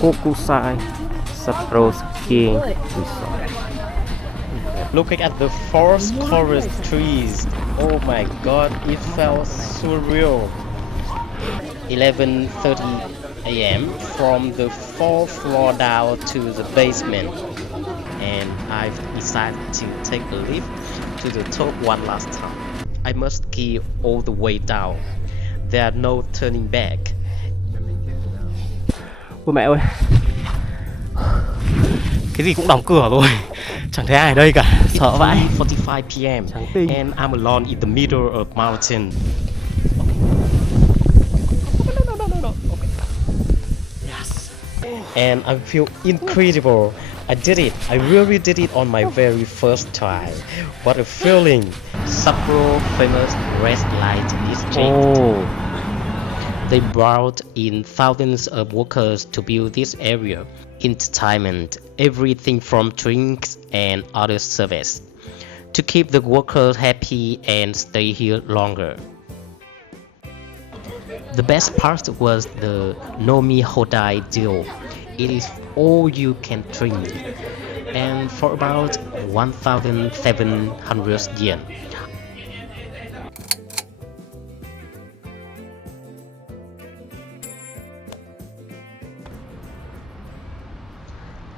Kokusai Sapporo skiing resort. Looking at the forest trees, oh my god, it felt surreal. 11:30 a.m. from the fourth floor down to the basement, and I've decided to take a lift to the top one last time. I must ski all the way down. There are no turning back. Ôi mẹ ơi, cái gì cũng đóng cửa rồi, chẳng thấy ai ở đây cả, sợ vãi. 3:45 p.m. and I'm alone in the middle of mountain. Yes. And I feel incredible. I did it. I really did it on my very first try. What a feeling. Sapporo famous red light district. Oh. They brought in thousands of workers to build this area. Entertainment, everything from drinks and other service, to keep the workers happy and stay here longer. The best part was the Nomi-hodai deal. It is all you can drink, and for about 1,700 yen.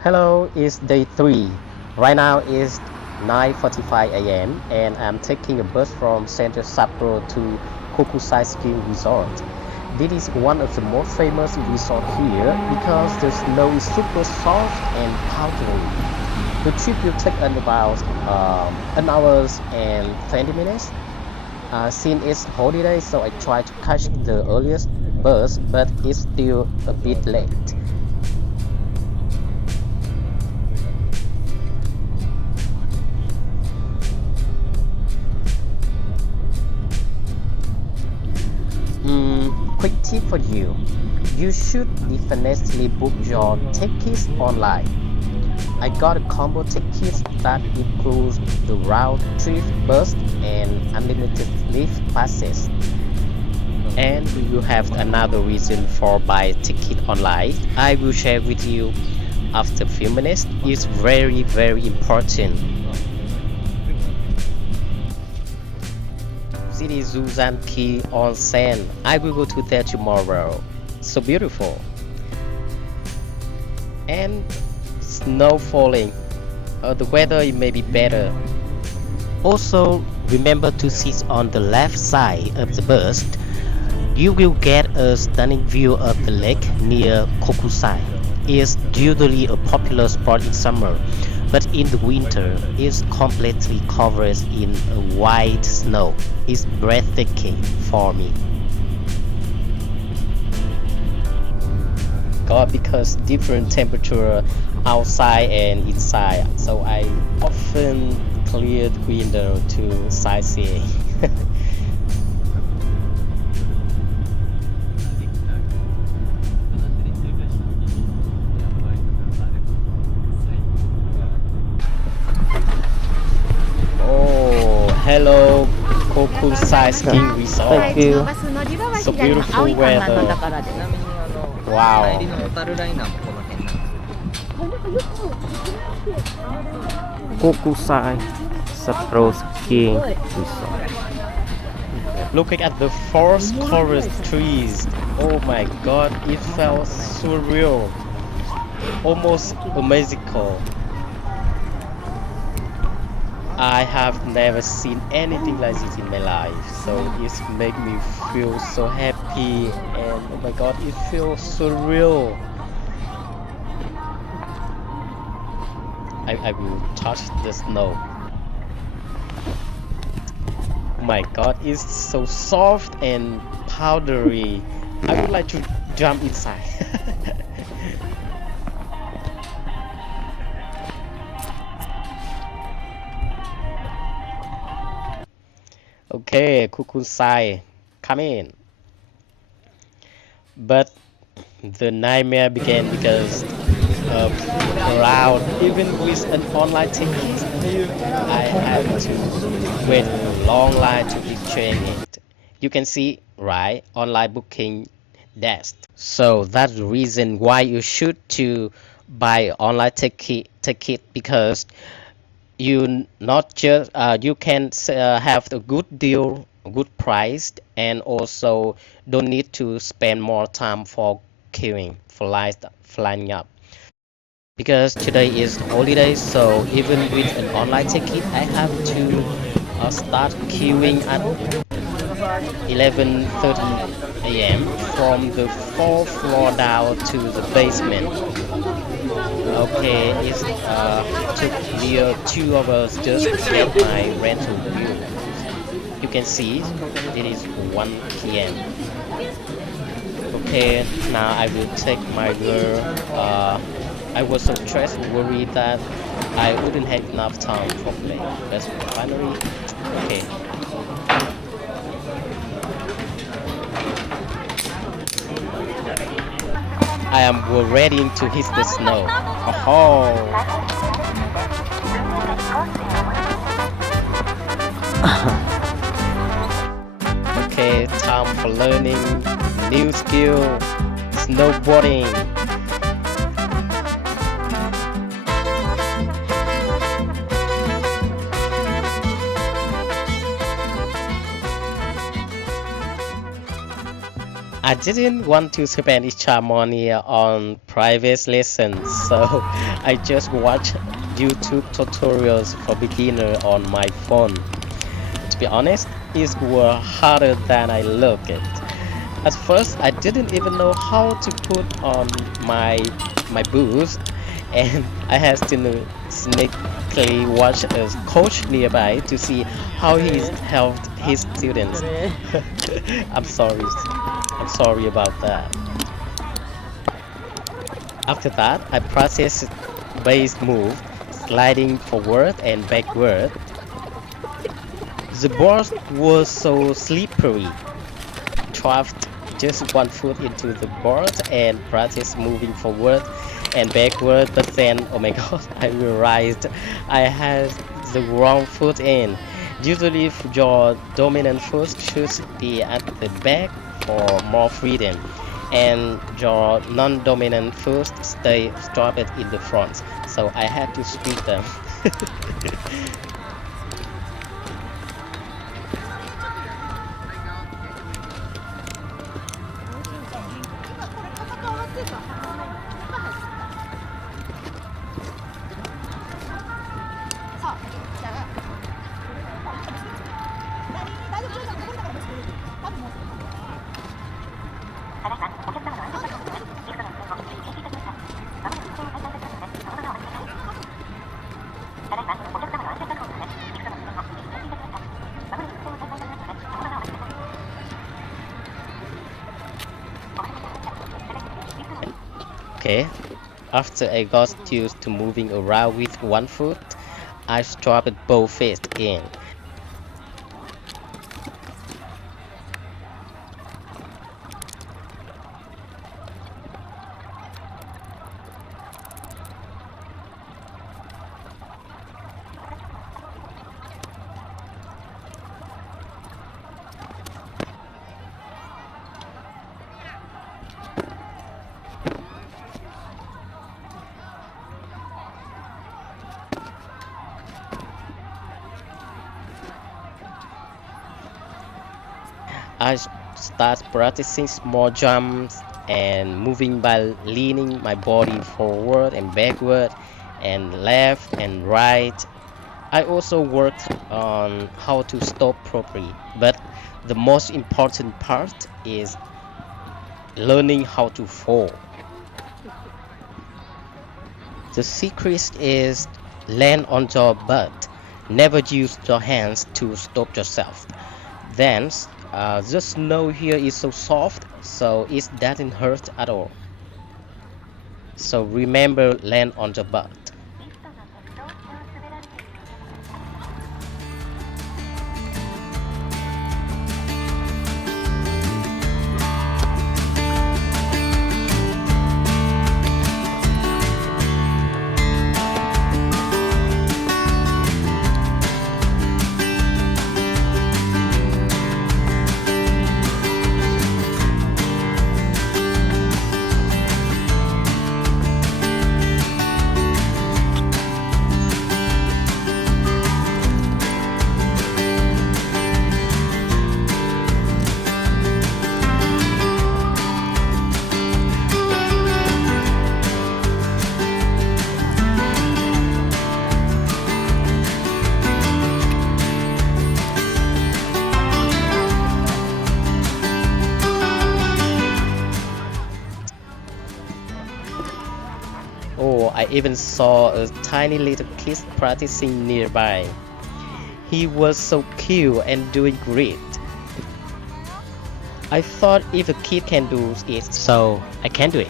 Hello, it's day 3. Right now it's 9:45 a.m. and I'm taking a bus from Central Sapporo to Kokusai skiing resort. This is one of the most famous resorts here because the snow is super soft and powdery. The trip will take about an hour and 20 minutes. Since it's holiday, so I try to catch the earliest bus, but it's still a bit late. Quick tip for you. You should definitely book your tickets online. I got a combo ticket that includes the round trip bus and unlimited lift passes. And you have another reason for buy ticket online. I will share with you after a few minutes. It's very important. City Zuzanki Onsen. I will go to there tomorrow. So beautiful. And snow falling. The weather may be better. Also, remember to sit on the left side of the bus. You will get a stunning view of the lake near Kokusai. It's usually a popular spot in summer, but in the winter, it's completely covered in white snow. It's breathtaking for me. God, because different temperature outside and inside, so I often clear the window to sightseeing. Hello, Kokusai skiing resort. Thank you. So beautiful weather. Wow. Kokusai Sapporo skiing resort. Looking at the forest trees, oh my god, it felt surreal. Almost magical. I have never seen anything like this in my life, so it's make me feel so happy, and oh my god, it feels surreal. I will touch the snow. Oh my god, it's so soft and powdery. I would like to jump inside. Okay, Kokusai, come in. But the nightmare began because of the crowd. Even with an online ticket, I had to wait a long line to exchange it. You can see, right? Online booking wildest. So that's the reason why you should to buy online ticket because you not just you can have a good deal, good price, and also don't need to spend more time for queuing for flying up. Because today is holiday, so even with an online ticket, I have to start queuing at 11:30 a.m. from the fourth floor down to the basement. Okay, it took near 2 hours just to get my rental view. You can see it is 1 p.m. Okay, now I will take my girl. I was so stressed, worried that I wouldn't have enough time for play. But finally, okay. I am ready to hit the snow. Oh, okay, time for learning new skill, snowboarding. I didn't want to spend extra money on private lessons, so I just watched YouTube tutorials for beginner on my phone. To be honest, it was harder than I looked. At first, I didn't even know how to put on my boots, and I had to sneakily watch a coach nearby to see how he helped his students. I'm sorry. I'm sorry about that. After that, I practiced base move, sliding forward and backward. The board was so slippery. Trapped just one foot into the board and practice moving forward and backward, but then, oh my god, I realized I had the wrong foot in. Usually your dominant foot should be at the back for more freedom, and your non-dominant foot stay strapped in the front, so I had to split them. Okay, after I got used to moving around with one foot, I strapped both feet in. I start practicing small jumps and moving by leaning my body forward and backward and left and right. I also worked on how to stop properly, but the most important part is learning how to fall. The secret is land on your butt. Never use your hands to stop yourself. Then, the snow here is so soft, so it doesn't hurt at all. So remember, land on your butt. Oh, I even saw a tiny little kid practicing nearby. He was so cute and doing great. I thought if a kid can do it, so I can do it.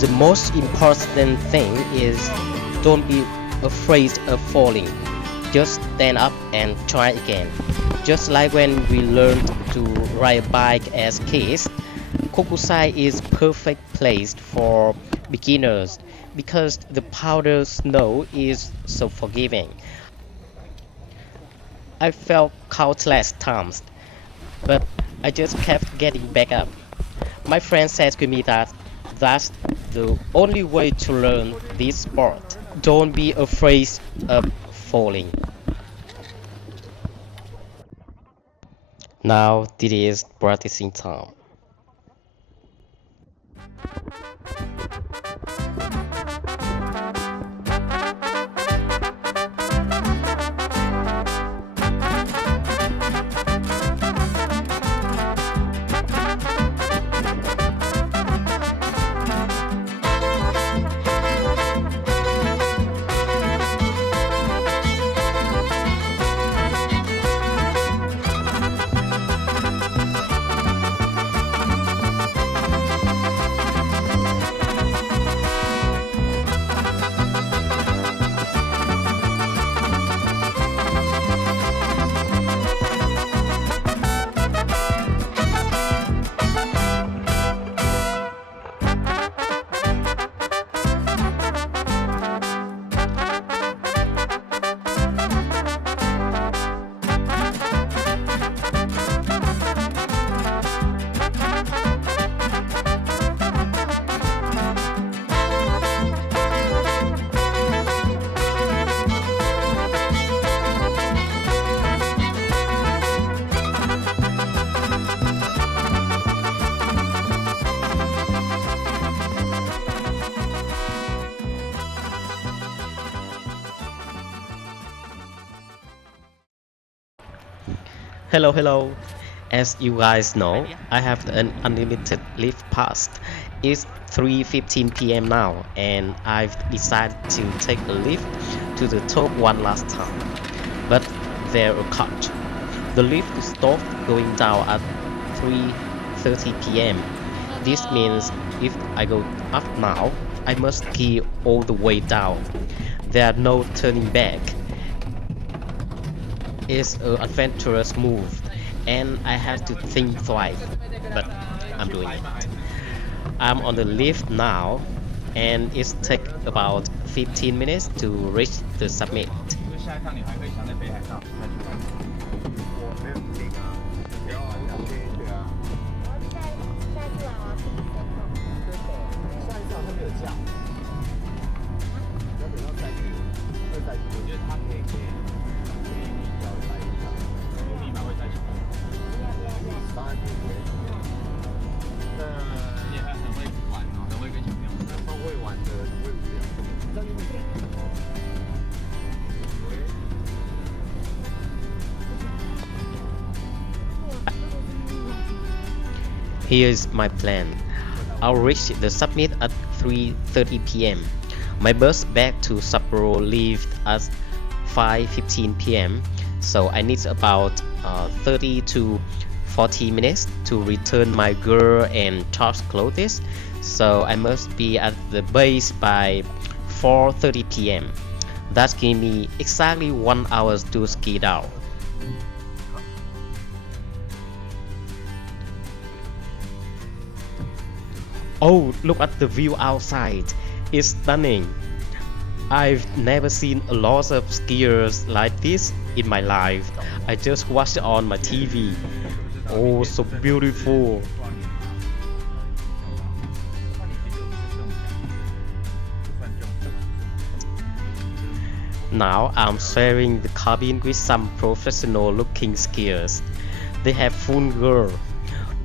The most important thing is don't be afraid of falling. Just stand up and try again. Just like when we learned to ride a bike as kids, Kokusai is perfect place for beginners because the powder snow is so forgiving. I fell countless times, but I just kept getting back up. My friend said to me that that's the only way to learn this sport. Don't be afraid of falling. Now this is practicing time. Hello. As you guys know, I have an unlimited lift pass. It's 3:15 p.m. now, and I've decided to take a lift to the top one last time. But there a catch. The lift stopped going down at 3:30 p.m. This means if I go up now, I must ski all the way down. There are no turning back. It's an adventurous move and I have to think twice, but I'm doing it. I'm on the lift now and it takes about 15 minutes to reach the summit. Here's my plan. I'll reach the summit at 3:30 p.m. My bus back to Sapporo leaves at 5:15 p.m. So I need about 30 to 40 minutes to return my gear and charge clothes. So I must be at the base by 4:30 p.m. That gives me exactly 1 hour to ski down. Oh, look at the view outside. It's stunning. I've never seen a lot of skiers like this in my life. I just watched it on my TV. Oh, so beautiful. Now I'm sharing the cabin with some professional looking skiers. They have full gear,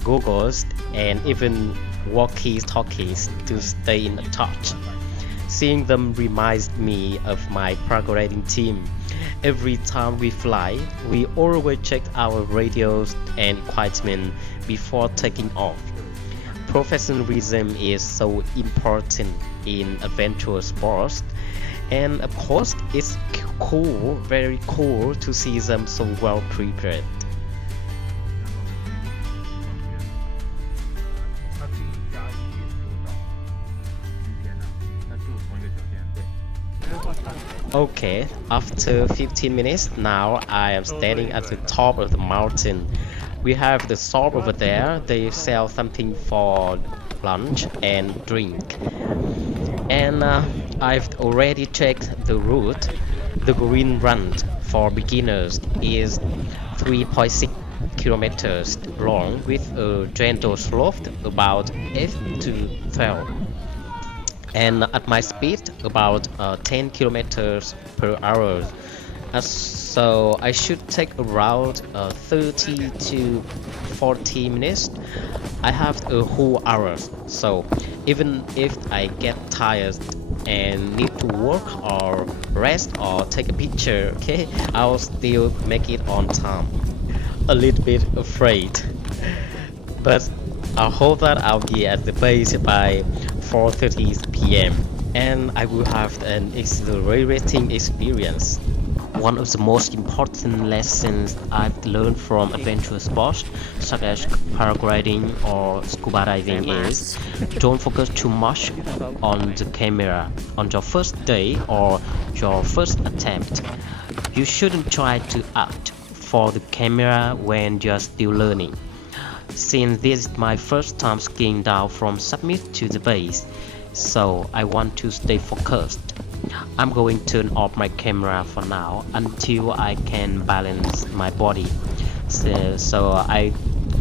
goggles, and even walkie-talkies to stay in touch. Seeing them reminds me of my paragliding team. Every time we fly, we always check our radios and equipment before taking off. Professionalism is so important in adventure sports, and of course, it's cool, very cool to see them so well prepared. Okay, after 15 minutes, now I am standing at the top of the mountain. We have the shop over there, they sell something for lunch and drink. And I've already checked the route. The green run for beginners is 3.6 kilometers long with a gentle slope about 8 to 12. And at my speed about 10 kilometers per hour. So I should take around 30 to 40 minutes. I have a whole hour, so even if I get tired and need to work or rest or take a picture, okay, I'll still make it on time. A little bit afraid, but I hope that I'll be at the base by 4:30 p.m. and I will have an exhilarating experience. One of the most important lessons I've learned from adventure sports, such as paragliding or scuba diving, is don't focus too much on the camera on your first day or your first attempt. You shouldn't try to act for the camera when you're still learning. Since this is my first time skiing down from summit to the base, so I want to stay focused. I'm going to turn off my camera for now until I can balance my body. So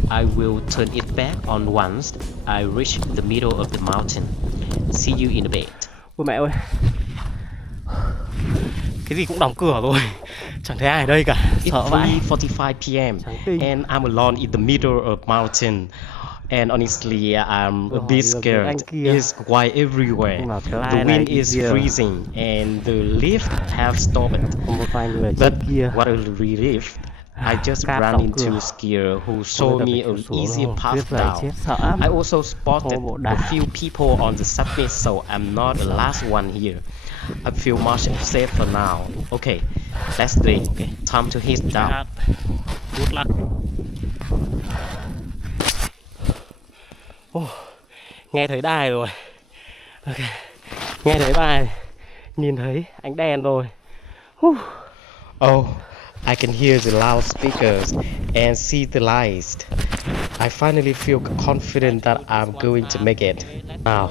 I will turn it back on once I reach the middle of the mountain. See you in a bit. Ôi mẹ ơi, cái gì cũng đóng cửa rồi, chẳng thấy ai ở đây cả, sợ It's vãi. 3:45 p.m. and I'm alone in the middle of mountain. And honestly, I'm a bit scared. It's quiet everywhere. The wind is freezing and the lift have stopped. But what a relief. I just ran into a skier who showed me an easy path down. I also spotted a few people on the summit, so I'm not the last one here. I feel much safer now. Okay, let's do it. Time to hit down. Good luck. Nghe thấy đài rồi. Okay. Nghe thấy bài, nhìn thấy ánh đèn rồi. Oh, I can hear the loudspeakers and see the lights. I finally feel confident that I'm going to make it. Now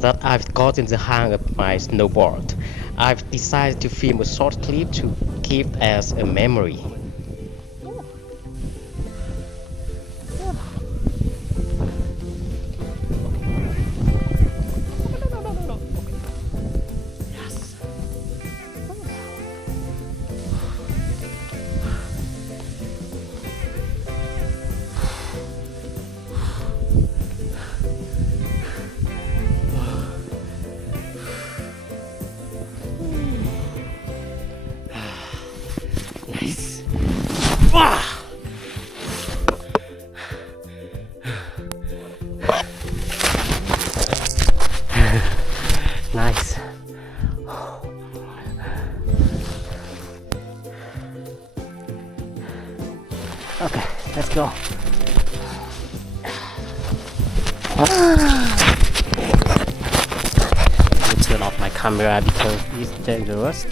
that I've gotten the hang of my snowboard, I've decided to film a short clip to keep as a memory. Nice. Okay, let's go. I'll turn off my camera because it's dangerous.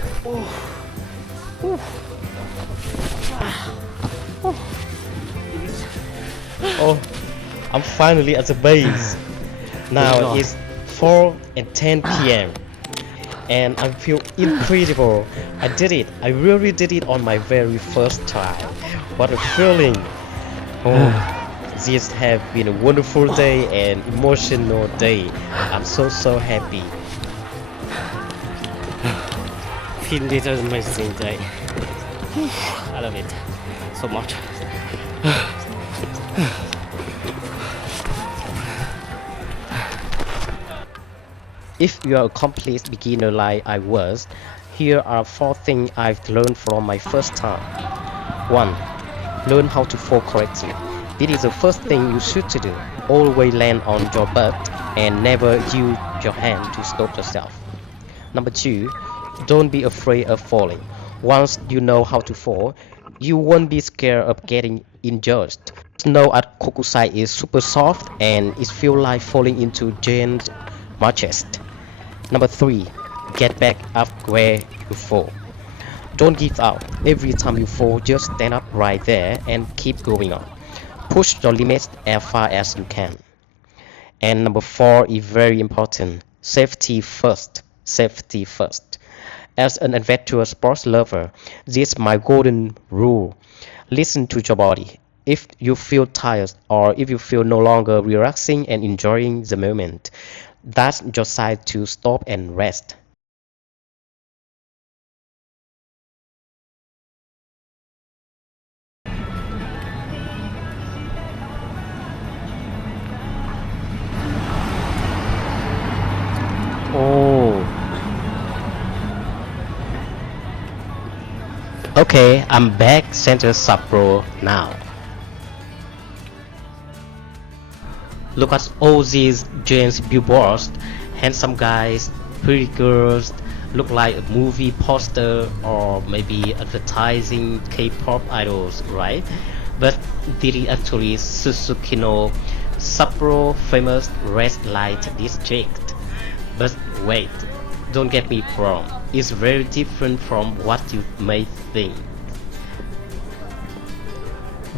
Oh, I'm finally at the base. Now God. it's 4 and 10 p.m. and I feel incredible. I did it. I really did it on my very first try. What a feeling. Oh, this have been a wonderful day and emotional day. I'm so happy. Feel this amazing day. I love it so much. If you are a complete beginner like I was, here are 4 things I've learned from my first time. 1. Learn how to fall correctly. This is the first thing you should to do. Always land on your butt and never use your hand to stop yourself. Number 2. Don't be afraid of falling. Once you know how to fall, you won't be scared of getting injured. Snow at Kokusai is super soft and it feels like falling into giant marshes. Number 3. Get back up where you fall. Don't give up. Every time you fall, just stand up right there and keep going on. Push your limits as far as you can. And number 4 is very important. Safety first. Safety first. As an adventure sports lover, this is my golden rule. Listen to your body. If you feel tired or if you feel no longer relaxing and enjoying the moment, that's your sign to stop and rest. Oh, Okay, I'm back center Sapporo now. Look at all these giant billboards, handsome guys, pretty girls, look like a movie poster or maybe advertising K-pop idols, right? But this is actually Susukino Sapporo famous red light district. But wait, don't get me wrong, it's very different from what you may think.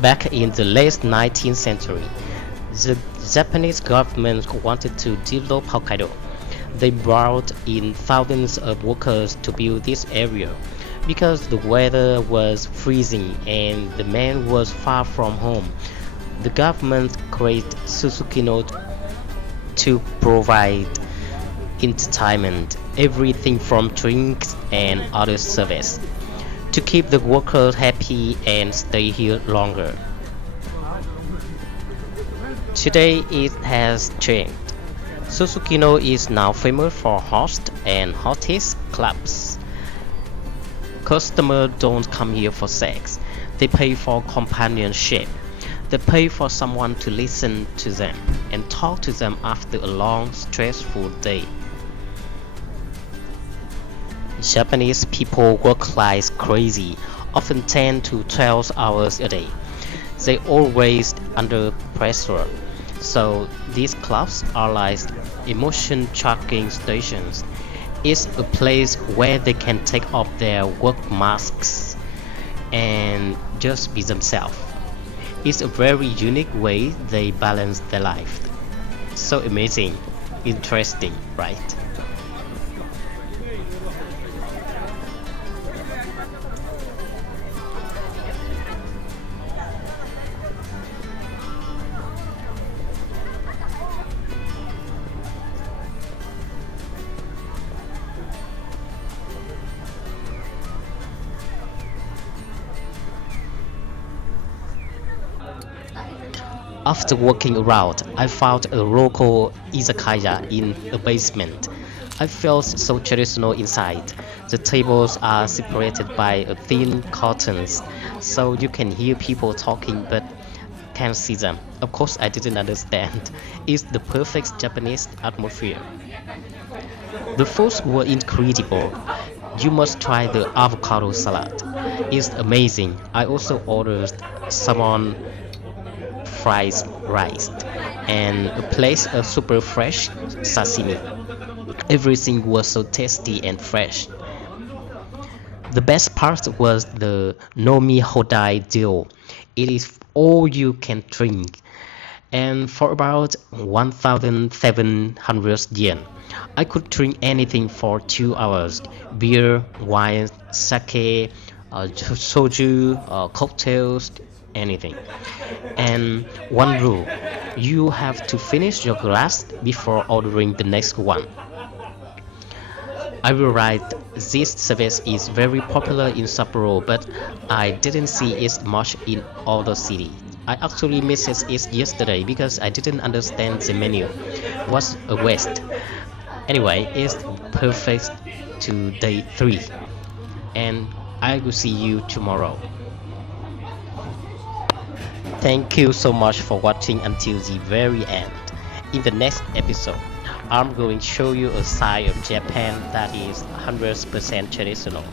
Back in the late 19th century, the Japanese government wanted to develop Hokkaido. They brought in thousands of workers to build this area because the weather was freezing and the man was far from home. The government created Susukino to provide entertainment, everything from drinks and other service, to keep the workers happy and stay here longer. Today it has changed. Susukino is now famous for host and hostess clubs. Customers don't come here for sex. They pay for companionship. They pay for someone to listen to them and talk to them after a long, stressful day. Japanese people work like crazy, often 10 to 12 hours a day. They always under pressure. So these clubs are like emotion tracking stations. It's a place where they can take off their work masks and just be themselves. It's a very unique way they balance their life. So amazing, interesting, right? After walking around, I found a local Izakaya in a basement. I felt so traditional inside. The tables are separated by a thin curtains, so you can hear people talking but can't see them. Of course, I didn't understand. It's the perfect Japanese atmosphere. The foods were incredible. You must try the avocado salad. It's amazing. I also ordered salmon fried rice and a plate of super fresh sashimi. Everything was so tasty and fresh. The best part was the Nomi-hodai deal. It is all you can drink And for about 1,700 yen, I could drink anything for 2 hours: beer, wine, sake, soju, cocktails, anything. And one rule: you have to finish your glass before ordering the next one. I will write, this service is very popular in Sapporo, but I didn't see it much in other cities. I actually missed it yesterday because I didn't understand the menu. Was a waste. Anyway, it's perfect to day 3, and I will see you tomorrow. Thank you so much for watching until the very end. In the next episode, I'm going to show you a side of Japan that is 100% traditional.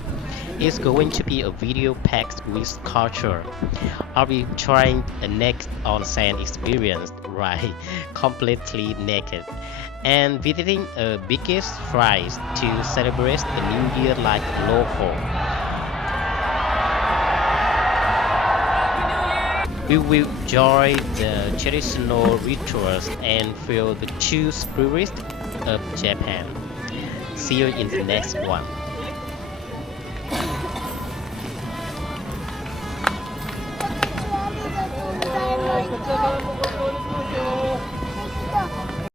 It's going to be a video packed with culture. I'll be trying a next onsen experience, right, completely naked, and visiting a biggest shrine to celebrate the new year like local. We will enjoy the traditional rituals and feel the true spirit of Japan. See you in the next one.